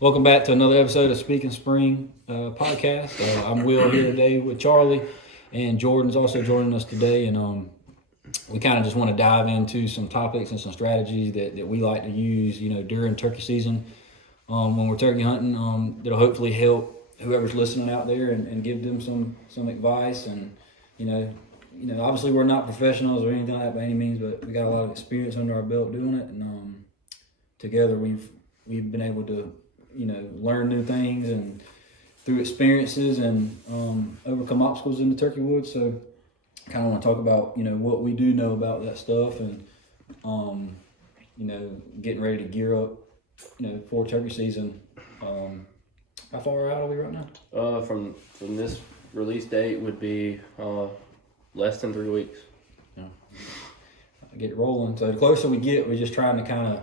Welcome back to another episode of Speakin Spring podcast. I'm Will here today with Charlie, and Jordan's also joining us today. And we kind of just want to dive into some topics and some strategies that we like to use, during turkey season when we're turkey hunting. That'll hopefully help whoever's listening out there and give them some advice. And obviously we're not professionals or anything like that by any means, but we got a lot of experience under our belt doing it, and together we've been able to learn new things and through experiences and overcome obstacles in the turkey woods. So kind of want to talk about, what we do know about that stuff and, getting ready to gear up, for turkey season. How far out are we right now? From this release date would be less than 3 weeks. Yeah. Get rolling. So the closer we get, we're just trying to kind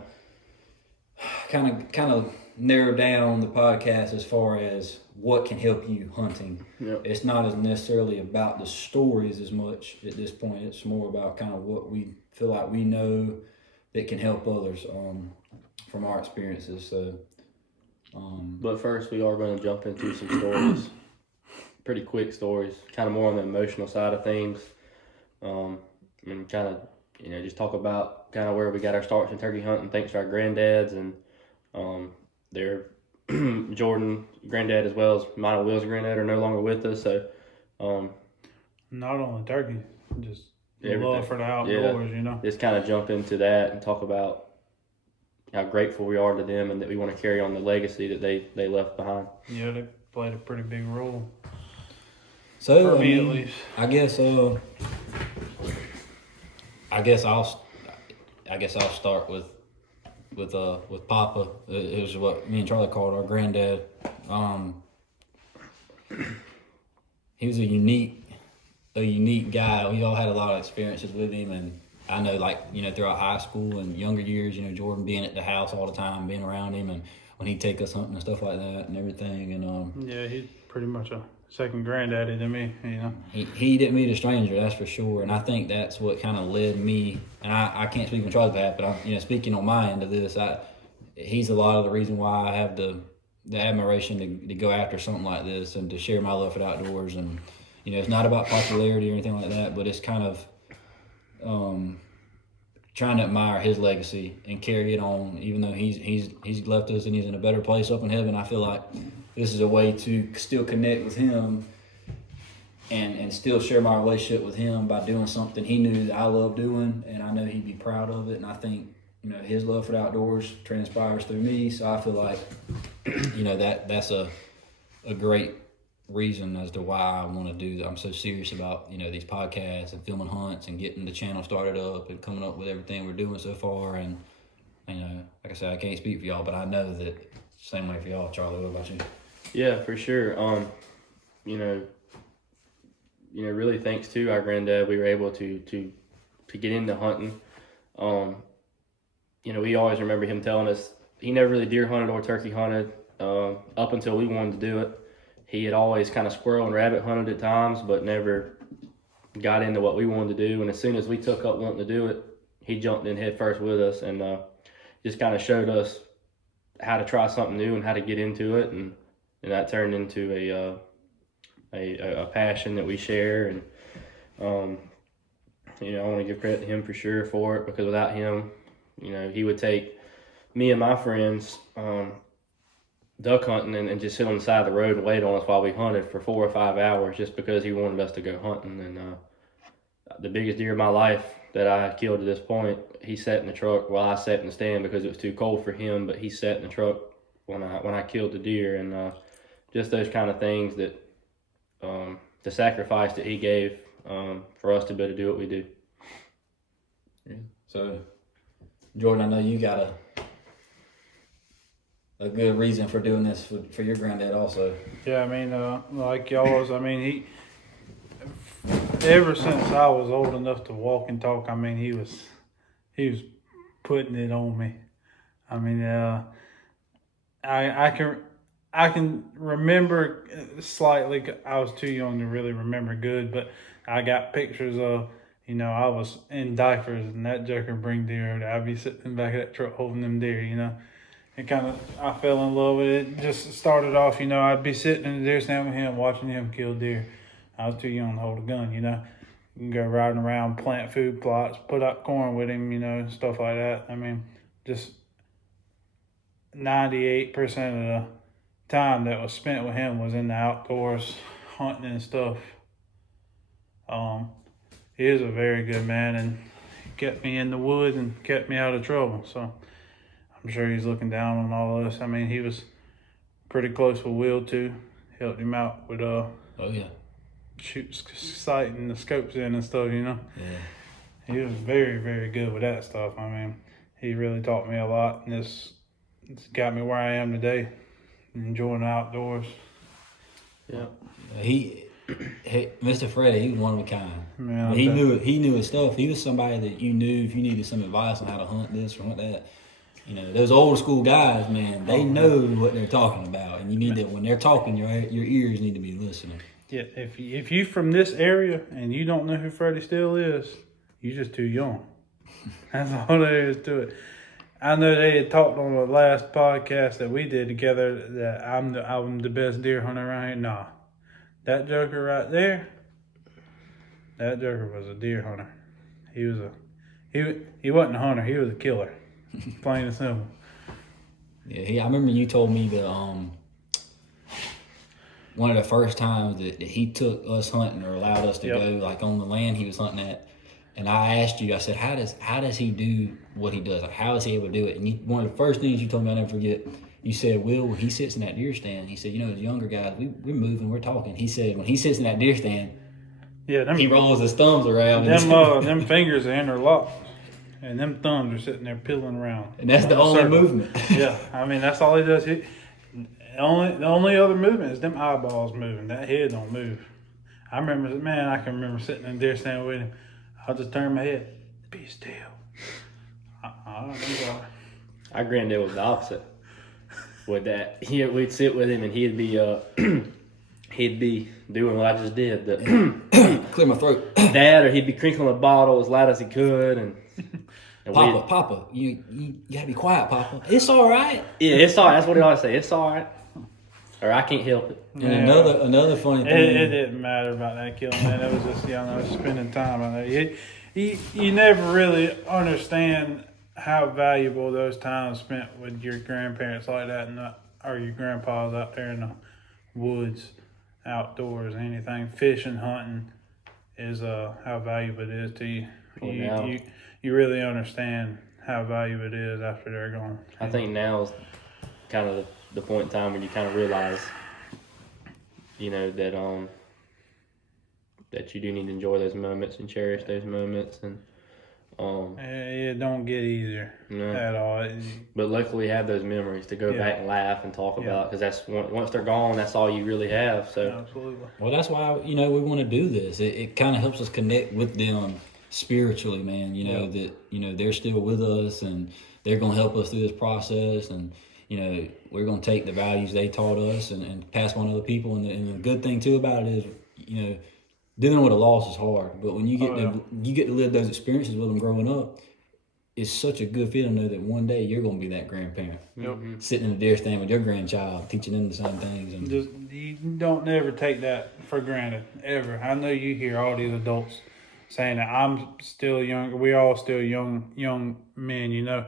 of narrow down the podcast as far as what can help you hunting. Yep. It's not as necessarily about the stories as much at this point. It's more about kind of what we feel like we know that can help others from our experiences. So, but first we are going to jump into some stories, pretty quick stories, kind of more on the emotional side of things, and kind of just talk about kind of where we got our starts in turkey hunting thanks to our granddads and their Jordan granddad as well as mine and Will's granddad are no longer with us. So not only turkey, just everything. Love for the outdoors, Just kind of jump into that and talk about how grateful we are to them and that we want to carry on the legacy that they left behind. Yeah, they played a pretty big role. So for me, at least. I guess I'll start with Papa. It was what me and Charlie called our granddad. He was a unique guy. We all had a lot of experiences with him, and I know, throughout high school and younger years, Jordan being at the house all the time, being around him, and when he'd take us hunting and stuff like that and everything. And yeah, he's pretty much a second granddaddy to me. He didn't meet a stranger, that's for sure. And I think that's what kind of led me. And I can't speak on Charlie's behalf, but I'm speaking on my end of this. He's a lot of the reason why I have the admiration to go after something like this and to share my love for the outdoors. And it's not about popularity or anything like that, but it's kind of trying to admire his legacy and carry it on. Even though he's left us and he's in a better place up in heaven, I feel like this is a way to still connect with him and still share my relationship with him by doing something he knew that I love doing, and I know he'd be proud of it. And I think his love for the outdoors transpires through me, so I feel like that's a great reason as to why I want to do that. I'm so serious about these podcasts and filming hunts and getting the channel started up and coming up with everything we're doing so far. And like I said, I can't speak for y'all, but I know that same way for y'all. Charlie, what about you? Yeah, for sure. Really thanks to our granddad, we were able to get into hunting. We always remember him telling us he never really deer hunted or turkey hunted up until we wanted to do it. He had always kind of squirrel and rabbit hunted at times, but never got into what we wanted to do. And as soon as we took up wanting to do it, he jumped in head first with us and just kind of showed us how to try something new and how to get into it. And that turned into a passion that we share. And, I want to give credit to him for sure for it, because without him, he would take me and my friends duck hunting and just sit on the side of the road and wait on us while we hunted for 4 or 5 hours just because he wanted us to go hunting. And the biggest deer of my life that I killed to this point, he sat in the truck while I sat in the stand because it was too cold for him, but he sat in the truck when I killed the deer. And just those kind of things that the sacrifice that he gave for us to be able to do what we do. Yeah. So, Jordan, I know you got a good reason for doing this for your granddad also. Yeah, like y'all's, he ever since I was old enough to walk and talk, he was putting it on me. I can remember slightly. I was too young to really remember good, but I got pictures of, I was in diapers and that joker bring deer. I'd be sitting back of that truck holding them deer, I fell in love with it. Just started off, I'd be sitting in the deer stand with him, watching him kill deer. I was too young to hold a gun, You can go riding around, plant food plots, put up corn with him, stuff like that. I mean, just 98% of the time that was spent with him was in the outdoors, hunting and stuff. He is a very good man and kept me in the woods and kept me out of trouble. So I'm sure he's looking down on all of us. I mean, he was pretty close with Will too. Helped him out with Oh yeah. sighting the scopes in and stuff. Yeah. He was very, very good with that stuff. I mean, he really taught me a lot, and it's got me where I am today, enjoying the outdoors. Yeah. He Mr. Freddie, he was one of a kind. Man, he knew his stuff. He was somebody that you knew if you needed some advice on how to hunt this or hunt that. Those old school guys, man, they know what they're talking about, and you need that when they're talking, your ears need to be listening. Yeah, if you from this area and you don't know who Freddie still is, you're just too young. That's all there is to it. I know they had talked on the last podcast that we did together that I'm the best deer hunter around here. Nah, that joker right there, that joker was a deer hunter. He wasn't a hunter. He was a killer, plain and simple. Yeah, I remember you told me that one of the first times that he took us hunting or allowed us to go like on the land he was hunting at, and I asked you, I said, how does he do what he does? Like, how is he able to do it? And one of the first things you told me, I'll never forget, you said, Will, when he sits in that deer stand, he said, as younger guys, we're moving, we're talking. He said, when he sits in that deer stand, he rolls his thumbs around. Them fingers are interlocked, and them thumbs are sitting there peeling around. And that's the only movement. Yeah, I mean, that's all he does. The only other movement is them eyeballs moving. That head don't move. I can remember sitting in the deer stand with him. I'll just turn my head. Be still. Our granddad was the opposite. With that, we'd sit with him and he'd be doing what I just did. Clear my throat. Dad, or he'd be crinkling a bottle as loud as he could, and Papa, you gotta be quiet, Papa. It's all right. Yeah, it's all right. That's what he always say. It's all right, or I can't help it. And another funny thing. It didn't matter about that killing, man. It was just spending time on there. You never really understand how valuable those times spent with your grandparents like that, or your grandpas out there in the woods, outdoors, anything, fishing, hunting, is how valuable it is to you. You really understand how valuable it is after they're gone. I think now is kind of the point in time when you kind of realize, that you do need to enjoy those moments and cherish those moments, and it don't get easier at all. But luckily, we have those memories to go back and laugh and talk about, because that's once they're gone, that's all you really have. So absolutely. Well, that's why we want to do this. It kind of helps us connect with them spiritually, man. That they're still with us and they're gonna help us through this process, and we're gonna take the values they taught us and pass on to other people. And the good thing too about it is, dealing with a loss is hard, but when you get to live those experiences with them growing up, it's such a good feeling to know that one day you're going to be that grandparent, sitting in a deer stand with your grandchild, teaching them the same things. And you don't never take that for granted, ever. I know you hear all these adults saying that I'm still young. We all still young men,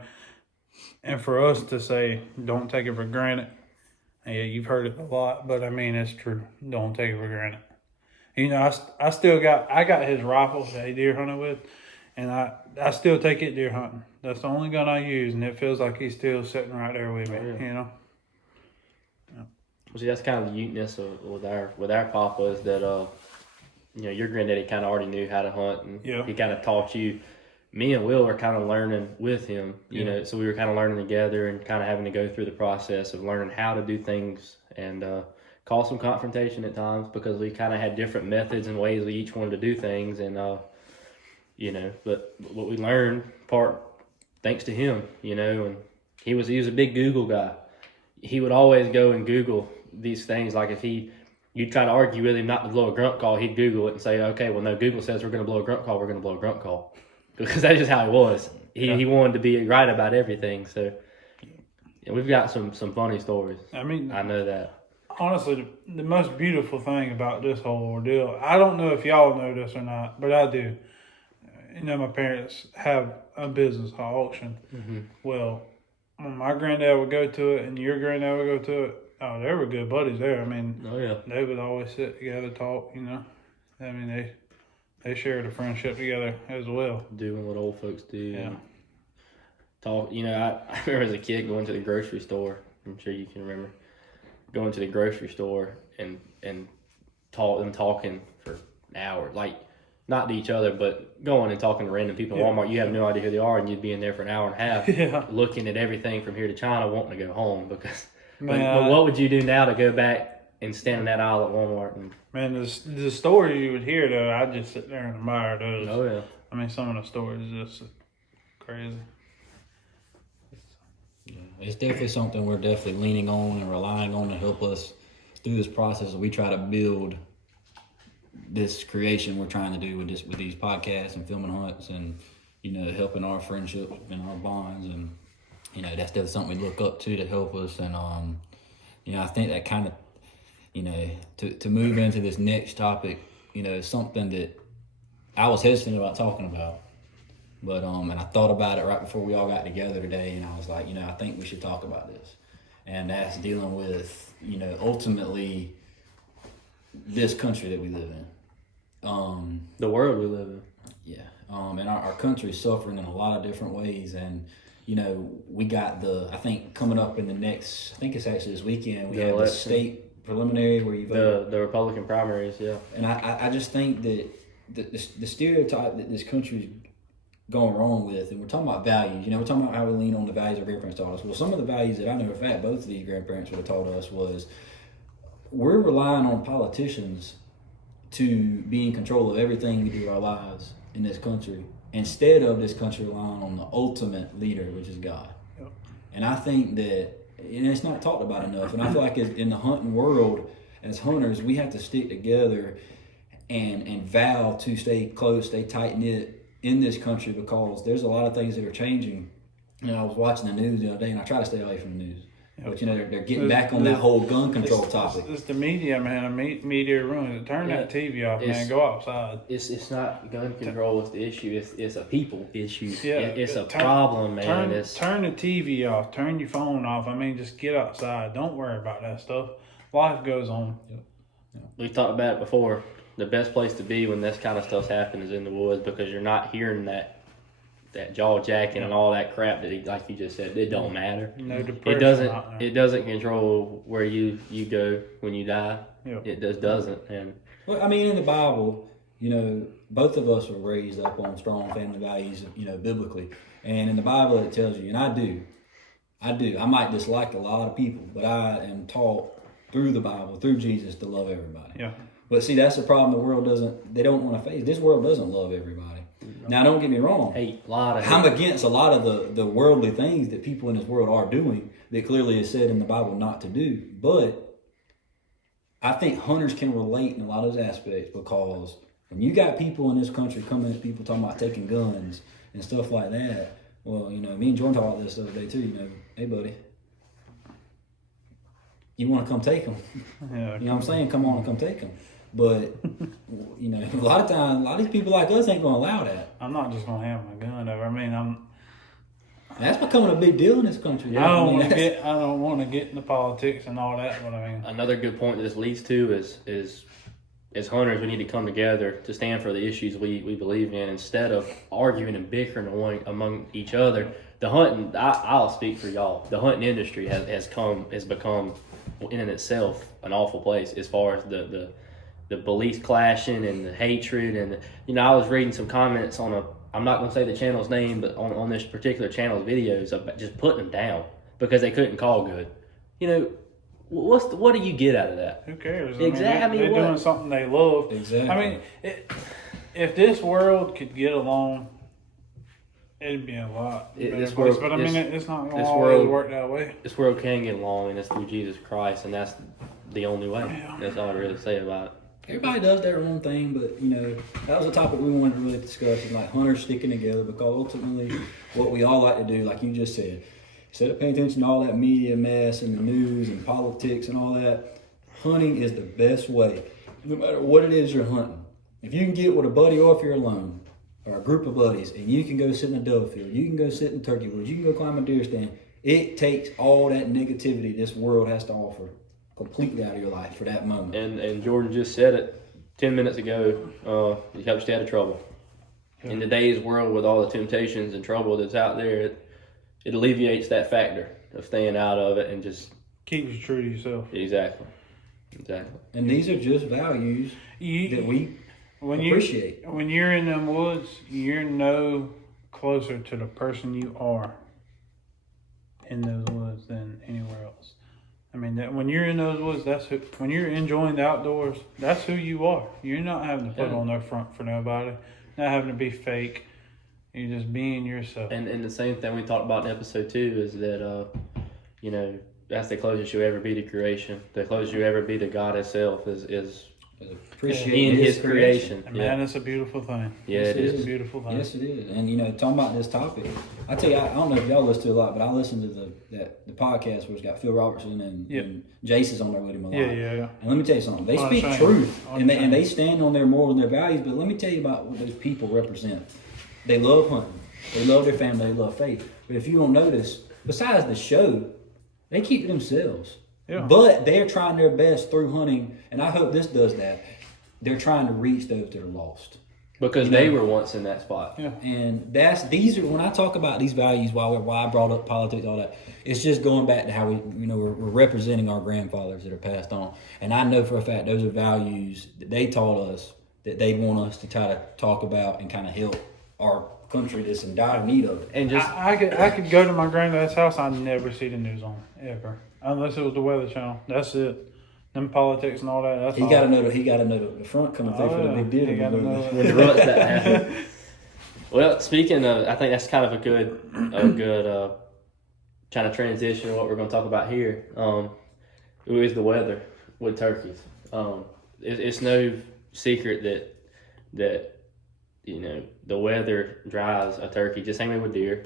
And for us to say, don't take it for granted. Yeah, you've heard it a lot, but I mean, it's true. Don't take it for granted. I got his rifle that he deer hunted with, and I still take it deer hunting. That's the only gun I use, and it feels like he's still sitting right there with me. Yeah. See, that's kind of the uniqueness with our papa is that your granddaddy kind of already knew how to hunt, and he kind of taught you. Me and Will were kind of learning with him, so we were kind of learning together and kind of having to go through the process of learning how to do things, and cause some confrontation at times because we kind of had different methods and ways we each wanted to do things, and but what we learned thanks to him, and he was a big Google guy. He would always go and Google these things. Like if you'd try to argue with him not to blow a grunt call, he'd Google it and say, okay, well no, Google says we're going to blow a grunt call, we're going to blow a grunt call, because that's just how he was. He wanted to be right about everything. So And we've got some funny stories. I mean, I know that. honestly, the most beautiful thing about this whole ordeal, I don't know if y'all know this or not, but I do. You know, my parents have a business, an auction. Mm-hmm. Well, when my granddad would go to it and your granddad would go to it, oh, they were good buddies there. I mean, Oh yeah. they would always sit together, talk, you know. I mean, they shared a friendship together as well. Doing what old folks do. Yeah. And talk. You know, I remember as a kid going to the grocery store. I'm sure you can remember going to the grocery store and talking for hours, like not to each other, but going and talking to random people at Walmart. You have no idea who they are, and you'd be in there for an hour and a half, Yeah. looking at everything from here to China, wanting to go home because. Man, But what would you do now to go back and stand in that aisle at Walmart? And, man, the stories you would hear, though, I'd just sit there and admire those. oh yeah. I mean, some of the stories just crazy. It's definitely something we're definitely leaning on and relying on to help us through this process as we try to build this creation we're trying to do with these podcasts and filming hunts and, you know, helping our friendships and our bonds. And, you know, that's definitely something we look up to help us. And, you know, I think that kind of, you know, to move into this next topic, you know, is something that I was hesitant about talking about. But and I thought about it right before we all got together today, and I was like, you know, I think we should talk about this. And that's dealing with, you know, ultimately this country that we live in. The world we live in. Yeah. And our country is suffering in a lot of different ways. And, you know, we got I think coming up in the next, I think it's actually this weekend, we have the state preliminary where you vote. The Republican primaries, yeah. And I just think that the stereotype that this country's going wrong with, and we're talking about values, you know, we're talking about how we lean on the values our grandparents taught us. Well, some of the values that I know for a fact both of these grandparents would have taught us was we're relying on politicians to be in control of everything we do in our lives in this country, instead of this country relying on the ultimate leader, which is God. Yep. And I think that, and it's not talked about enough, and I feel like in the hunting world, as hunters, we have to stick together and vow to stay close, stay tight-knit in this country, because there's a lot of things that are changing. You know, I was watching the news the other day, and I try to stay away from the news. Yep. But, you know, they're getting back on that whole gun control topic. It's the media, man. The media ruins it. Turn that TV off, man. Go outside. It's not gun control is the issue. It's a people issue. Yeah, it's a problem, man. Turn the TV off. Turn your phone off. I mean, just get outside. Don't worry about that stuff. Life goes on. Yep. Yep. We talked about it before. The best place to be when this kind of stuff's happening is in the woods, because you're not hearing that jaw jacking and all that crap that like you just said. It don't matter. No depression. It doesn't control where you go when you die. Yep. It just doesn't. And well, I mean, in the Bible, you know, both of us were raised up on strong family values, you know, biblically. And in the Bible, it tells you, and I do. I might dislike a lot of people, but I am taught through the Bible, through Jesus, to love everybody. Yeah. But see, that's the problem the world they don't want to face. This world doesn't love everybody. Now, don't get me wrong. I'm against a lot of the worldly things that people in this world are doing that clearly is said in the Bible not to do. But I think hunters can relate in a lot of those aspects, because when you got people in this country coming at people talking about taking guns and stuff like that, well, you know, me and Jordan talked about this the other day too, you know, hey, buddy, you want to come take them. Yeah, you know what I'm saying? Come on and come take them. But, you know, a lot of times, a lot of these people like us ain't going to allow that. I'm not just going to have my gun over. I mean, that's becoming a big deal in this country. I don't want to get into politics and all that, but I mean. Another good point that this leads to is as hunters, we need to come together to stand for the issues we believe in, instead of arguing and bickering among each other. The hunting, I'll speak for y'all, the hunting industry has become in itself an awful place as far as the beliefs clashing and the hatred. And, you know, I was reading some comments on I'm not going to say the channel's name, but on this particular channel's videos about just putting them down because they couldn't call good. You know, what do you get out of that? Who cares? Exactly. They're doing something they love. Exactly. I mean, if this world could get along, it'd be a lot better place. But I mean, it's not going to always work that way. This world can get along, and it's through Jesus Christ, and that's the only way. Yeah. That's all I really say about it. Everybody does their own thing, but, you know, that was a topic we wanted to really discuss, is like hunters sticking together, because ultimately what we all like to do, like you just said, instead of paying attention to all that media mess and the news and politics and all that, hunting is the best way. No matter what it is you're hunting. If you can get with a buddy or if you're alone, or a group of buddies, and you can go sit in a dove field, you can go sit in turkey woods, you can go climb a deer stand, it takes all that negativity this world has to offer completely out of your life for that moment. And Jordan just said it 10 minutes ago. It helps stay out of trouble. In today's world, with all the temptations and trouble that's out there, it alleviates that factor of staying out of it and just keeps you true to yourself. Exactly. And these are just values that we appreciate. When you're in them woods, you're no closer to the person you are in those woods than anywhere else. I mean, when you're in those woods, when you're enjoying the outdoors, that's who you are. You're not having to put on no front for nobody, not having to be fake. You're just being yourself. And the same thing we talked about in episode 2 is that, that's the closest you'll ever be to creation. The closest you ever be to God Himself is appreciating His creation. And man, it's a beautiful thing. Yeah, it is a beautiful thing. Yes, it is. And talking about this topic, I tell you, I don't know if y'all listen to a lot, but I listen to the podcast where it's got Phil Robertson and Jace is on there with him a lot. Yeah. And let me tell you something. They speak truth, and they stand on their morals and their values. But let me tell you about what those people represent. They love hunting. They love their family. They love faith. But if you don't notice, besides the show, they keep to themselves. Yeah. But they're trying their best through hunting, and I hope this does that. They're trying to reach those that are lost. Because they were once in that spot. Yeah. And these are when I talk about these values, why I brought up politics, all that, it's just going back to how we're representing our grandfathers that are passed on. And I know for a fact those are values that they taught us that they want us to try to talk about and kind of help our country that's in dire need of it. And just I could go to my granddad's house, I'd never see the news on, ever. Unless it was the Weather Channel. That's it. Them politics and all that. That's he got to know the front coming through for the big deal. He got to know when the ruts that happen. Well, speaking of, I think that's kind of a good kind of transition to what we're going to talk about here. It is the weather with turkeys. It's no secret that the weather drives a turkey. Just same way with deer.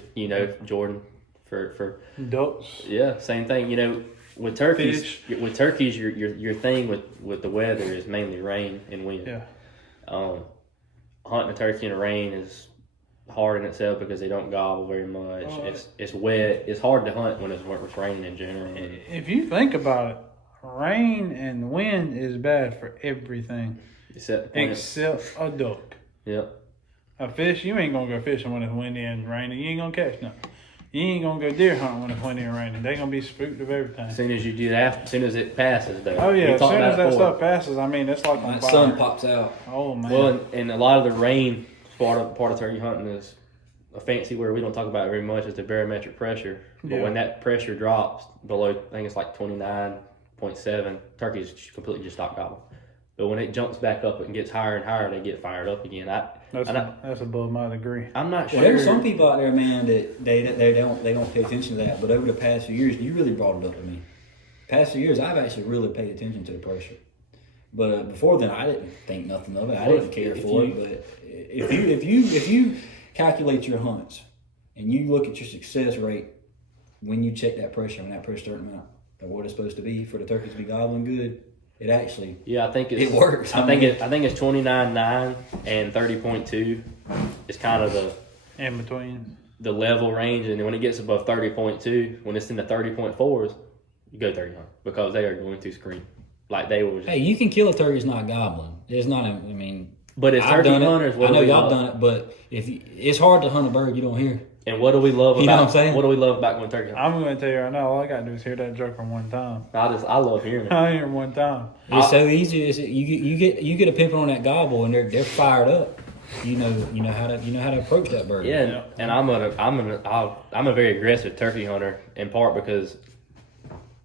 Jordan for ducks. Yeah, same thing. With turkeys, your thing with the weather is mainly rain and wind. Yeah. Hunting a turkey in the rain is hard in itself because they don't gobble very much. It's wet. It's hard to hunt when it's raining in general. If you think about it, rain and wind is bad for everything except a duck. Yep. A fish, you ain't gonna go fishing when it's windy and raining. You ain't gonna catch nothing. You ain't gonna go deer hunting when it's windy and raining. They gonna be spooked of everything. As soon as you do that, as soon as it passes, though. Oh yeah, as soon as that stuff passes, I mean, it's like on that fire. sun pops out. Oh man. Well, and a lot of the rain part of turkey hunting is a fancy word we don't talk about very much is the barometric pressure. But when that pressure drops below, I think it's like 29.7, turkeys completely just stop gobbling. But when it jumps back up and gets higher and higher, they get fired up again. That's above my degree. I'm not sure. Well, there's some people out there, man, that they don't pay attention to that. But over the past few years, you really brought it up to me. Past few years, I've actually really paid attention to the pressure. But before then, I didn't think nothing of it. I didn't care for it. But if you calculate your hunts and you look at your success rate when you check that pressure, when that pressure certain amount of what it's supposed to be for the turkeys to be gobbling good. It actually, I think it works. I think it's 29.9 and 30.2 is kind of the in between the level range, and when it gets above 30.2, when it's in the 30.4s, you go 30 hunt because they are going to scream like they will. Hey, you can kill a turkey; it's not gobbling. It's not. But as turkey hunters, I know y'all done it, but it's hard to hunt a bird you don't hear. And what do we love about? You know what I'm saying? What do we love about going turkey hunting? I'm going to tell you right now, all I got to do is hear that joker one time. I love hearing it. I hear him one time. It's so easy. You get a pimple on that gobble and they're fired up. You know how to approach that bird. Yeah, and I'm a very aggressive turkey hunter in part because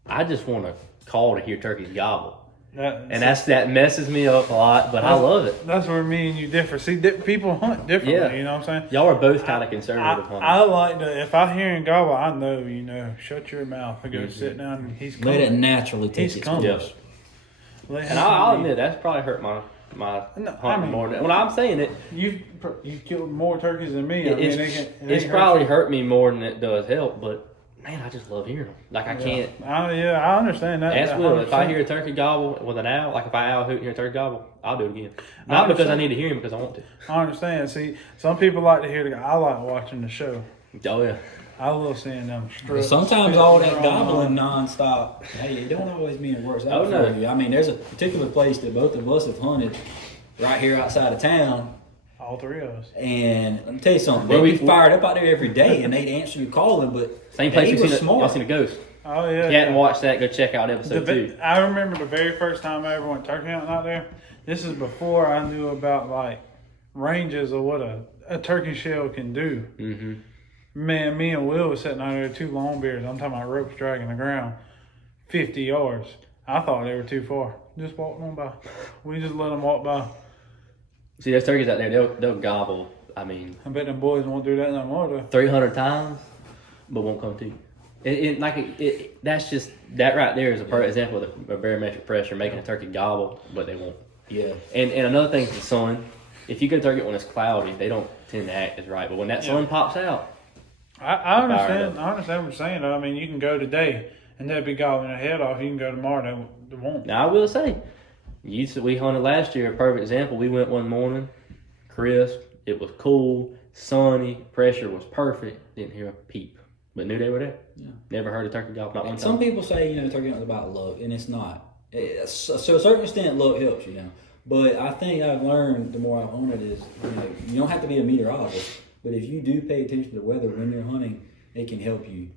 I just want to call to hear turkeys gobble. That messes me up a lot, but I love it. That's where me and you differ. See, people hunt differently. Yeah. You know what I'm saying? Y'all are both kind of conservative hunters. I like to. If I hear him gobble, I know. Shut your mouth. I go sit down. And he's coming. Let it naturally take its course. Yes. And I'll admit that's probably hurt my hunting more. When I'm saying it, you've killed more turkeys than me. It's probably hurt me more than it does help, but. man, I just love hearing them. Like I can't. I understand that. Ask Will. If I 100%. hear a turkey gobble with an owl, like if I owl hoot and hear a turkey gobble, I'll do it again. Not because I need to hear him, because I want to. I understand. See, some people like to hear I like watching the show. Oh yeah. I love seeing them. Sometimes all that gobbling nonstop, hey, it don't always mean it works out for you. I mean, there's a particular place that both of us have hunted right here outside of town. All three of us. And let me tell you something, they'd be fired up out there every day, and they'd answer your calling, but same place y'all seen a ghost. Oh, yeah. If you hadn't watched that, go check out episode 2. I remember the very first time I ever went turkey hunting out there. This is before I knew about, like, ranges of what a turkey shell can do. Mm-hmm. Man, me and Will was sitting out there, 2 long beards. I'm talking about ropes dragging the ground 50 yards. I thought they were too far. Just walked on by. We just let them walk by. See, those turkeys out there, they'll gobble. I mean, I bet them boys won't do that no more, though. 300 times, but won't come to you. That's just, that right there is a perfect example of a barometric pressure making a turkey gobble, but they won't. Yeah. And another thing is the sun. If you go turkey when it's cloudy, they don't tend to act as right. But when that sun pops out, I understand. I understand what you're saying. I mean, you can go today and they'll be gobbling their head off. You can go tomorrow, they won't. now I will say, we hunted last year. A perfect example. We went one morning, crisp. It was cool, sunny. Pressure was perfect. Didn't hear a peep, but knew they were there. Yeah. Never heard a turkey gobble. Not one time. Some people say, turkey hunting is about luck, and it's not. So to a certain extent, luck helps, But I think I've learned the more I've hunted is, you don't have to be a meteorologist, but if you do pay attention to the weather when you're hunting, it can help you,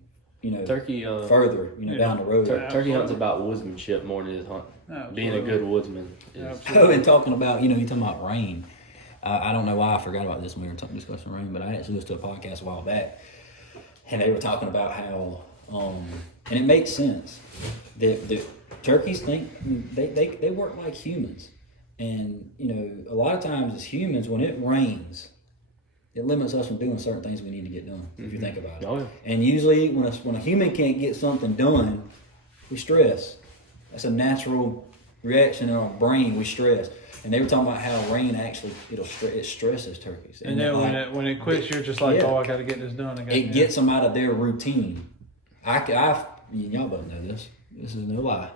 turkey further, down the road. Turkey hunting's about woodsmanship more than it is hunting. Absolutely. Being a good woodsman is. Oh, and talking about, you're talking about rain. I don't know why I forgot about this when we were discussing rain, but I actually listened to a podcast a while back, and they were talking about how, and it makes sense, that turkeys think, they work like humans. And, a lot of times as humans, when it rains, it limits us from doing certain things we need to get done, if you think about it. Oh, yeah. And usually when a human can't get something done, we stress. That's a natural reaction in our brain, we stress. And they were talking about how rain actually, it stresses turkeys. And then when it quits, you're just like, I got to get this done. It gets them out of their routine. Y'all both know this. This is no lie.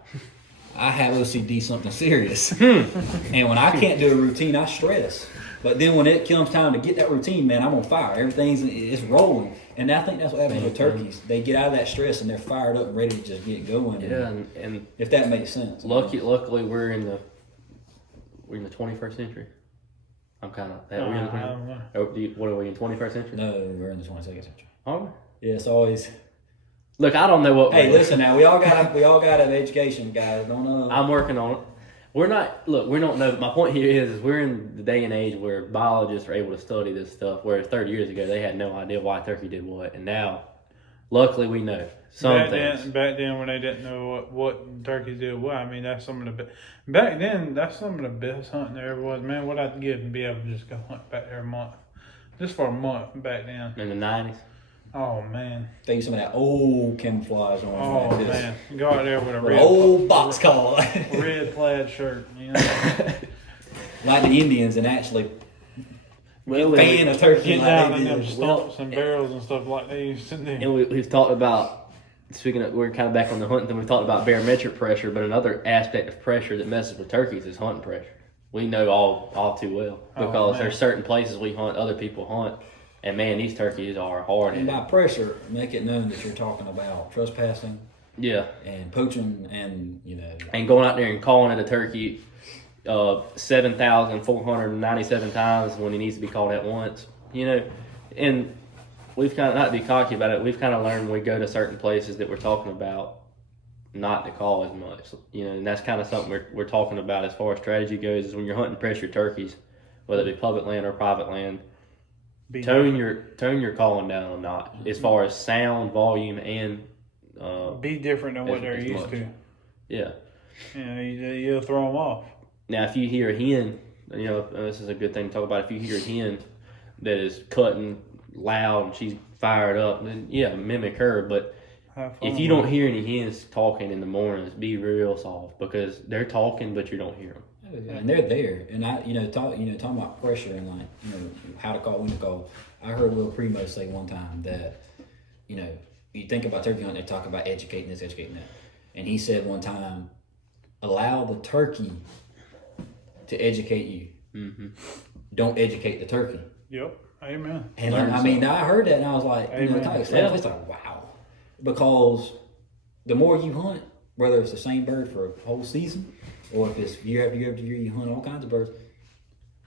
I have OCD something serious. And when I can't do a routine, I stress. But then when it comes time to get that routine, man, I'm on fire. It's rolling. And I think that's what happens with turkeys. They get out of that stress and they're fired up and ready to just get going. Yeah, and if that makes sense. Luckily, we're in the 21st century. I'm kind of. I don't know. What are we in 21st century? No, we're in the 22nd century. Oh. Yeah, it's always. Look, I don't know what. Hey, listen now. We all got an education, guys. Don't know. I'm working on it. We don't know. My point here is we're in the day and age where biologists are able to study this stuff, whereas 30 years ago they had no idea why turkey did what, and now, luckily, we know some things. Back then, when they didn't know what turkeys did what, I mean, that's some of the back then. That's some of the best hunting there ever was. Man, what I'd give to be able to just go hunt back there a month, just for a month back then. In the 90s. Oh man, think some of that old camouflage on. Oh like man, go out there with a red old box call, red plaid shirt, like the Indians, and actually fan a turkey. Get down in them stumps and barrels and stuff like they used to do. And we've talked about, speaking of, we're kind of back on the hunting thing. We've talked about barometric pressure, but another aspect of pressure that messes with turkeys is hunting pressure. We know all too well because there's certain places we hunt, other people hunt. And man, these turkeys are hard. And by pressure, make it known that you're talking about trespassing. Yeah. And poaching and, And going out there and calling at a turkey 7,497 times when he needs to be called at once. And we've kind of, not to be cocky about it, we've kind of learned when we go to certain places that we're talking about not to call as much. And that's kind of something we're talking about as far as strategy goes, is when you're hunting pressure turkeys, whether it be public land or private land, tone your calling down a notch as far as sound, volume, and be different than what they're used to. Yeah. You'll throw them off. Now, if you hear a hen, this is a good thing to talk about. If you hear a hen that is cutting loud and she's fired up, then mimic her. But if you don't hear any hens talking in the mornings, be real soft because they're talking, but you don't hear them. And they're there, and talking about pressure and how to call, when to call. I heard Will Primo say one time that, you think about turkey hunting, they talk about educating this, educating that. And he said one time, allow the turkey to educate you. Mm-hmm. Don't educate the turkey. Yep. Amen. And I mean, I heard that and I was like, you know, it's like, wow. Because the more you hunt, whether it's the same bird for a whole season or if it's year after year after year, you hunt all kinds of birds,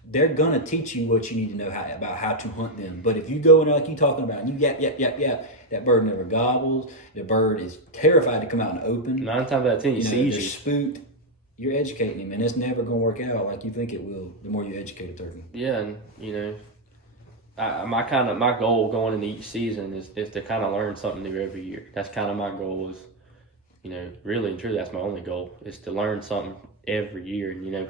they're going to teach you what you need to know about how to hunt them. But if you go in like you talking about and you yap, that bird never gobbles. The bird is terrified to come out in the open. 9 times out of 10, he sees you. Spooked. You're educating him, and it's never going to work out like you think it will the more you educate a turkey. Yeah, and, you know, my goal going into each season is to kind of learn something new every year. That's kind of my goal is, you know, really and truly that's my only goal is to learn something every year. And, you know,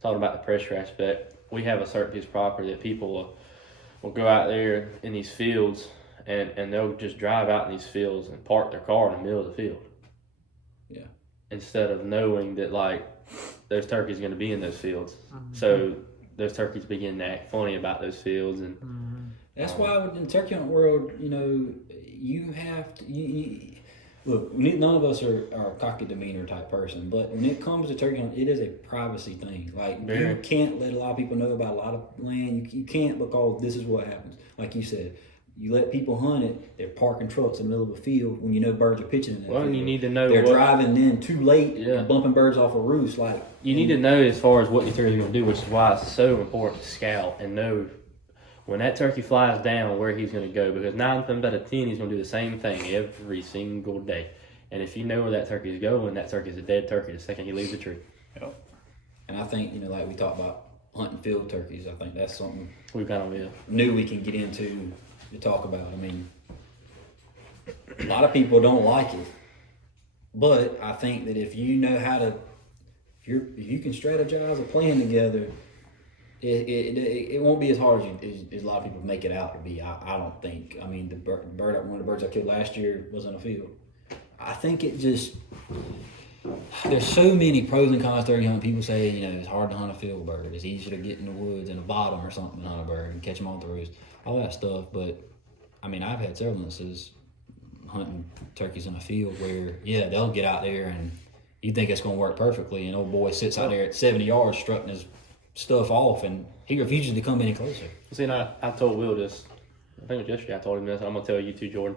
talking about the pressure aspect, we have a certain piece of property that people will go out there in these fields and they'll just drive out in these fields and park their car in the middle of the field. Yeah. Instead of knowing that, like, those turkeys are going to be in those fields. Mm-hmm. So those turkeys begin to act funny about those fields. And that's why in the turkey hunting world, you know, you have to, look, none of us are a cocky demeanor type person, but when it comes to turkey hunting, it is a privacy thing. Like, you can't let a lot of people know about a lot of land. You can't, because this is what happens. Like you said, you let people hunt it, they're parking trucks in the middle of a field when you know birds are pitching in that field. You need to know they're driving in too late and bumping birds off a roost. Like, you need to know as far as what your turkey's going to do, which is why it's so important to scout and know when that turkey flies down where he's going to go, because 9 times out of 10 he's going to do the same thing every single day. And if you know where that turkey is going, that turkey is a dead turkey the second he leaves the tree. Yep. And I think, you know, like we talked about hunting field turkeys, I think that's something we've got on new we can get into to talk about. I mean, a lot of people don't like it, but I think that if you know how to, if you can strategize a plan together, it won't be as hard as a lot of people make it out to be. I don't think. I mean, one of the birds I killed last year was in a field. I think it just, there's so many pros and cons to turkey hunting. People say, you know, it's hard to hunt a field bird. It's easier to get in the woods in the bottom or something than hunt a bird and catch them on the roost. All that stuff. But, I mean, I've had several instances hunting turkeys in a field where, they'll get out there and you think it's going to work perfectly. And old boy sits out there at 70 yards strutting his stuff off and he refuses to come any closer. See, and I told Will this, I think it was yesterday, I told him this, I'm going to tell you too, Jordan.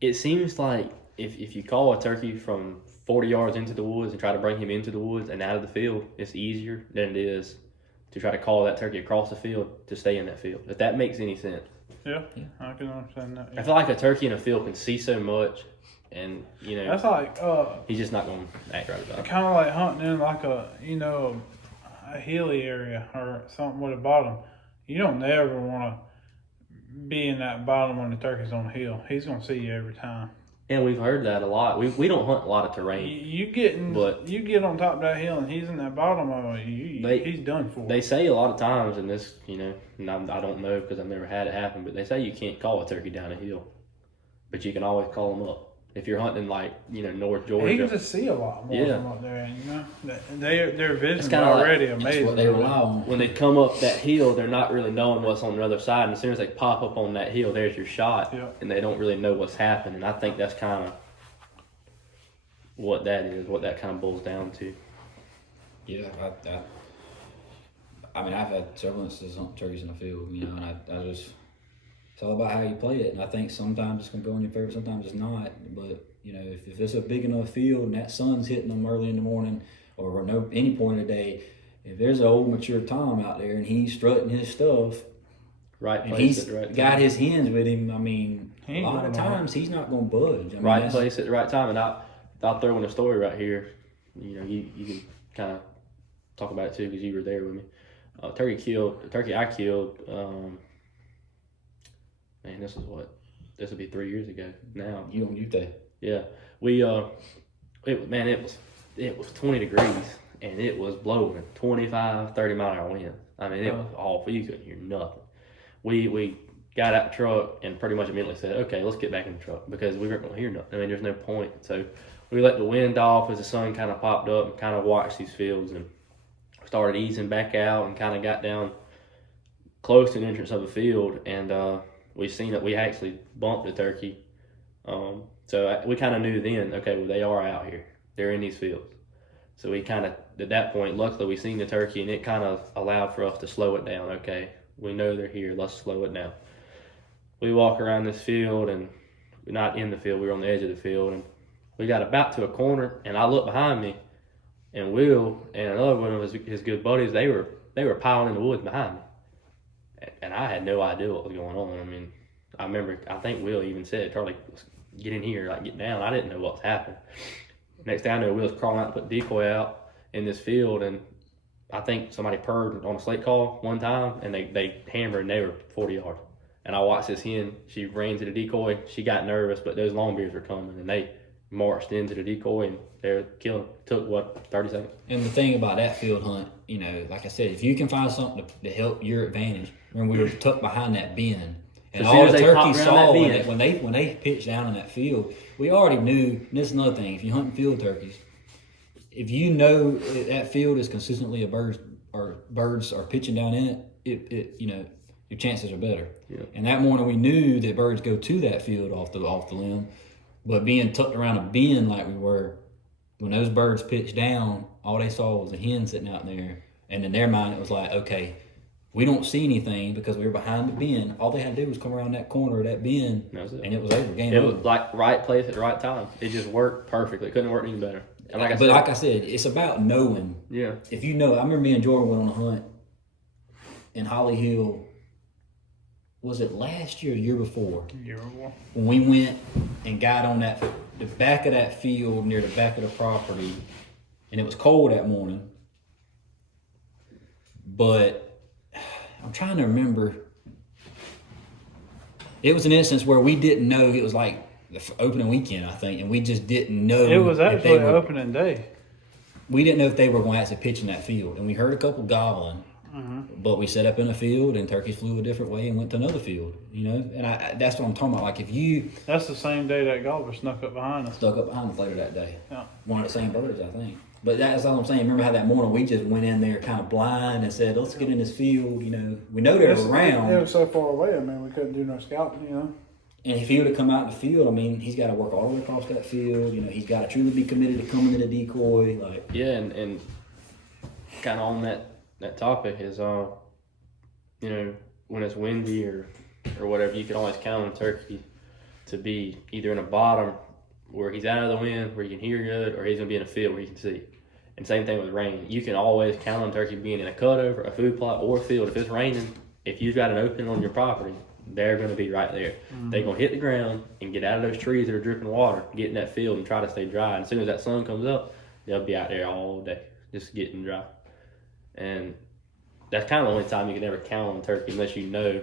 It seems like if you call a turkey from 40 yards into the woods and try to bring him into the woods and out of the field, it's easier than it is to try to call that turkey across the field to stay in that field. If that makes any sense. Yeah. I can understand that. Yeah. I feel like a turkey in a field can see so much, and, you know, that's like he's just not going to act right about it. Kind of like hunting in like a hilly area or something with a bottom. You don't never want to be in that bottom when the turkey's on the hill. He's going to see you every time. And we've heard that a lot. We don't hunt a lot of terrain. You get on top of that hill and he's in that bottom of it, he's done for. They say a lot of times in this, you know, and I don't know because I've never had it happen, but they say you can't call a turkey down a hill, but you can always call them up. If you're hunting like, you know, North Georgia. He can just see a lot more from up there, you know. Their vision already amazing. That's what they rely on. When they come up that hill, they're not really knowing what's on the other side. And as soon as they pop up on that hill, there's your shot. Yep. And they don't really know what's happening. And I think that's kind of what that is, what that kind of boils down to. Yeah, I mean, I've had several instances hunting turkeys in the field, you know, and I just, it's all about how you play it. And I think sometimes it's going to go in your favor, sometimes it's not. But, you know, if it's a big enough field and that sun's hitting them early in the morning or any point of the day, if there's an old mature Tom out there and he's strutting his stuff, right, and he's got his hens with him, I mean, a lot of times he's not going to budge. I mean, right place at the right time. And I'll throw in a story right here. You know, you can kind of talk about it too because you were there with me. Turkey I killed, man, this will be 3 years ago now. You on Utah? Yeah, we it was 20 degrees and it was blowing 25, 30 mile an hour wind. I mean, it was awful. You couldn't hear nothing. We got out the truck and pretty much immediately said, okay, let's get back in the truck because we weren't going to hear nothing. I mean, there's no point. So we let the wind off as the sun kind of popped up and kind of watched these fields and started easing back out and kind of got down close to the entrance of the field. And we seen it. We actually bumped a turkey. So we kind of knew then, okay, well, they are out here. They're in these fields. So we kind of, at that point, luckily we seen the turkey, and it kind of allowed for us to slow it down. Okay, we know they're here. Let's slow it down. We walk around this field, and we're not in the field. We were on the edge of the field, and we got about to a corner, and I looked behind me, and Will and another one of his good buddies, they were piling in the woods behind me. And I had no idea what was going on. I mean, I think Will even said, Charlie, get in here, like get down. I didn't know what was happening. Next thing I know, Will's crawling out to put decoy out in this field, and I think somebody purred on a slate call one time, and they hammered, and they were 40 yards. And I watched this hen, she ran to the decoy, she got nervous, but those longbeards were coming, and they marched into the decoy, and they were killing. Took, 30 seconds? And the thing about that field hunt, like I said, if you can find something to help your advantage, when we were tucked behind that bend, and all the turkeys saw when they pitched down in that field, we already knew. And this is another thing: if you're hunting field turkeys, if you know that field is consistently birds are pitching down in it, your chances are better. Yeah. And that morning we knew that birds go to that field off the limb, but being tucked around a bend like we were, when those birds pitched down, all they saw was a hen sitting out there, and in their mind it was like, okay, we don't see anything because we were behind the bend. All they had to do was come around that corner of that bend, and it was over. Game over. It was like right place at the right time. It just worked perfectly. It couldn't work any better. And like I said, it's about knowing. Yeah. If you know, I remember me and Jordan went on a hunt in Holly Hill. Was it last year or the year before? Year before. When we went and got on the back of that field near the back of the property, and it was cold that morning. But I'm trying to remember. It was an instance where we didn't know. It was like the opening weekend, I think, and we just didn't know. It was actually opening day. We didn't know if they were going to actually pitch in that field, and we heard a couple gobbling. Mm-hmm. But we set up in a field, and turkeys flew a different way and went to another field. And that's what I'm talking about. Like if you that's the same day that gobbler snuck up behind us. Stuck up behind us later that day. Yeah. One of the same birds, I think. But that's all I'm saying. Remember how that morning we just went in there kind of blind and said, let's get in this field. We know they're around. It was so far away. I mean, we couldn't do no scouting, And if he would have come out in the field, I mean, he's got to work all the way across that field. He's got to truly be committed to coming to the decoy. Yeah, and kind of on that topic is, when it's windy or whatever, you can always count on a turkey to be either in a bottom where he's out of the wind, where you can hear good, or he's going to be in a field where you can see. And same thing with rain. You can always count on turkey being in a cutover, a food plot, or a field. If it's raining, if you've got an opening on your property, they're going to be right there. Mm-hmm. They're going to hit the ground and get out of those trees that are dripping water, get in that field and try to stay dry. And as soon as that sun comes up, they'll be out there all day, just getting dry. And that's kind of the only time you can ever count on turkey unless you know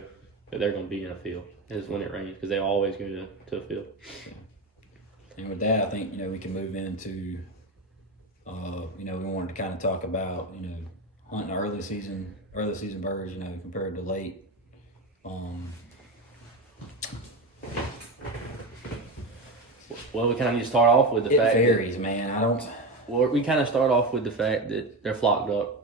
that they're going to be in a field, is when it rains, because they always go to a field. Yeah. And with that, I think, we can move into, we wanted to kind of talk about, hunting early season birds, compared to late. Well, we kind of need to start off with the fact it varies, man. We kind of start off with the fact that they're flocked up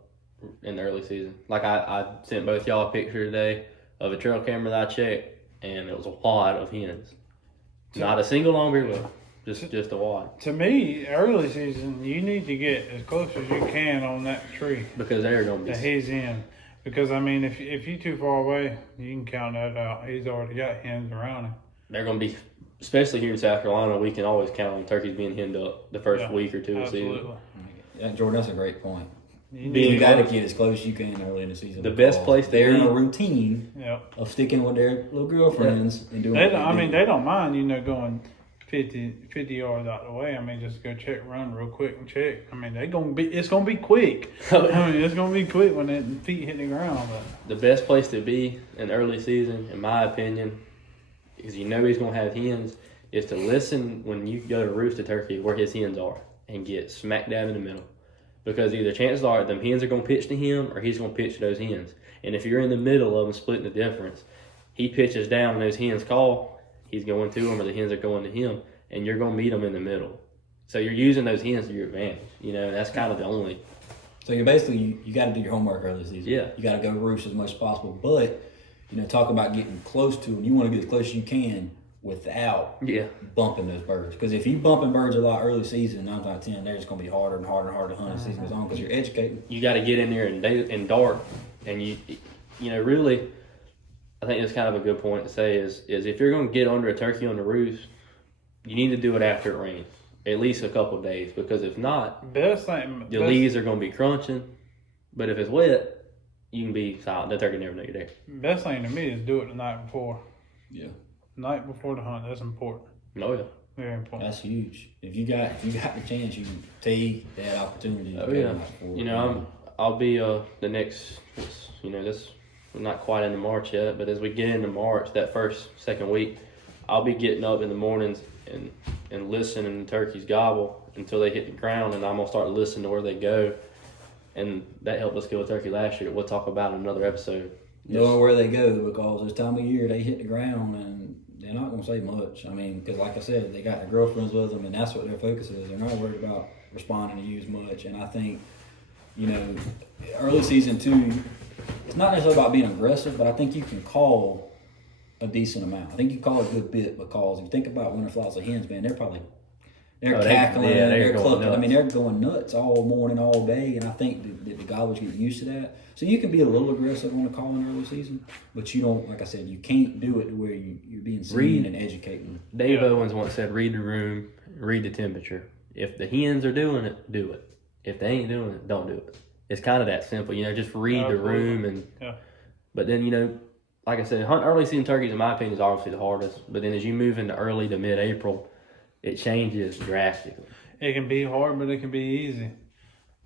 in the early season. Like I sent both y'all a picture today of a trail camera that I checked, and it was a wad of hens. Not a single longbeard, just a wad. To me, early season, you need to get as close as you can on that tree. Because they're going to be... that he's in. Because, I mean, if you're too far away, you can count that out. He's already got hens around him. They're going to be... Especially here in South Carolina, we can always count on turkeys being henned up the first week or two of the season. Yeah, Jordan, that's a great point. You got to get as close as you can early in the season. The best place they're in a routine of sticking with their little girlfriends and doing. They don't mind, going 50 yards out the way. I mean, just go run real quick and check. I mean, it's gonna be quick. I mean, it's gonna be quick when the feet hit the ground. But the best place to be in early season, in my opinion, because he's gonna have hens, is to listen when you go to roost a turkey where his hens are and get smack dab in the middle. Because either chances are them hens are going to pitch to him or he's going to pitch to those hens. And if you're in the middle of them splitting the difference, he pitches down and those hens call, he's going to them or the hens are going to him, and you're going to meet them in the middle. So you're using those hens to your advantage. That's kind of the only. So you're basically, you got to do your homework early season. Yeah. You got to go roost as much as possible. But talk about getting close to them. You want to get as close as you can without bumping those birds. Because if you bumping birds a lot early season, 9 out of 10, they're just going to be harder and harder and harder to hunt as season goes on because you're educating. You got to get in there in dark, and you really, I think that's kind of a good point to say is if you're going to get under a turkey on the roost, you need to do it after it rains, at least a couple of days, because if not, the leaves are going to be crunching. But if it's wet, you can be silent. The turkey never know you're there. Best thing to me is do it the night before. Yeah. Night before the hunt, that's important. Oh yeah. Very important. That's huge. If you got the chance, you take that opportunity. Oh yeah. I'll be the next. This we're not quite into March yet, but as we get into March, that second week, I'll be getting up in the mornings and listening to turkeys gobble until they hit the ground, and I'm gonna start listening to where they go. And that helped us kill a turkey last year. We'll talk about in another episode. Knowing where they go, because this time of year they hit the ground and they're not going to say much. I mean, because like I said, they got their girlfriends with them, and that's what their focus is. They're not worried about responding to you as much. And I think, early season too, it's not necessarily about being aggressive, but I think you can call a decent amount. I think you call a good bit, because if you think about winter flocks of hens, man, they're cackling, they're clucking. I mean, they're going nuts all morning, all day, and I think the gobblers get used to that. So you can be a little aggressive on the calling early season, but you don't, like I said, you can't do it to where you're being seen and educating. Dave Owens once said, read the room, read the temperature. If the hens are doing it, do it. If they ain't doing it, don't do it. It's kind of that simple, just read the room. But then, like I said, hunt early season turkeys, in my opinion, is obviously the hardest. But then as you move into early to mid-April, it changes drastically. It can be hard, but it can be easy.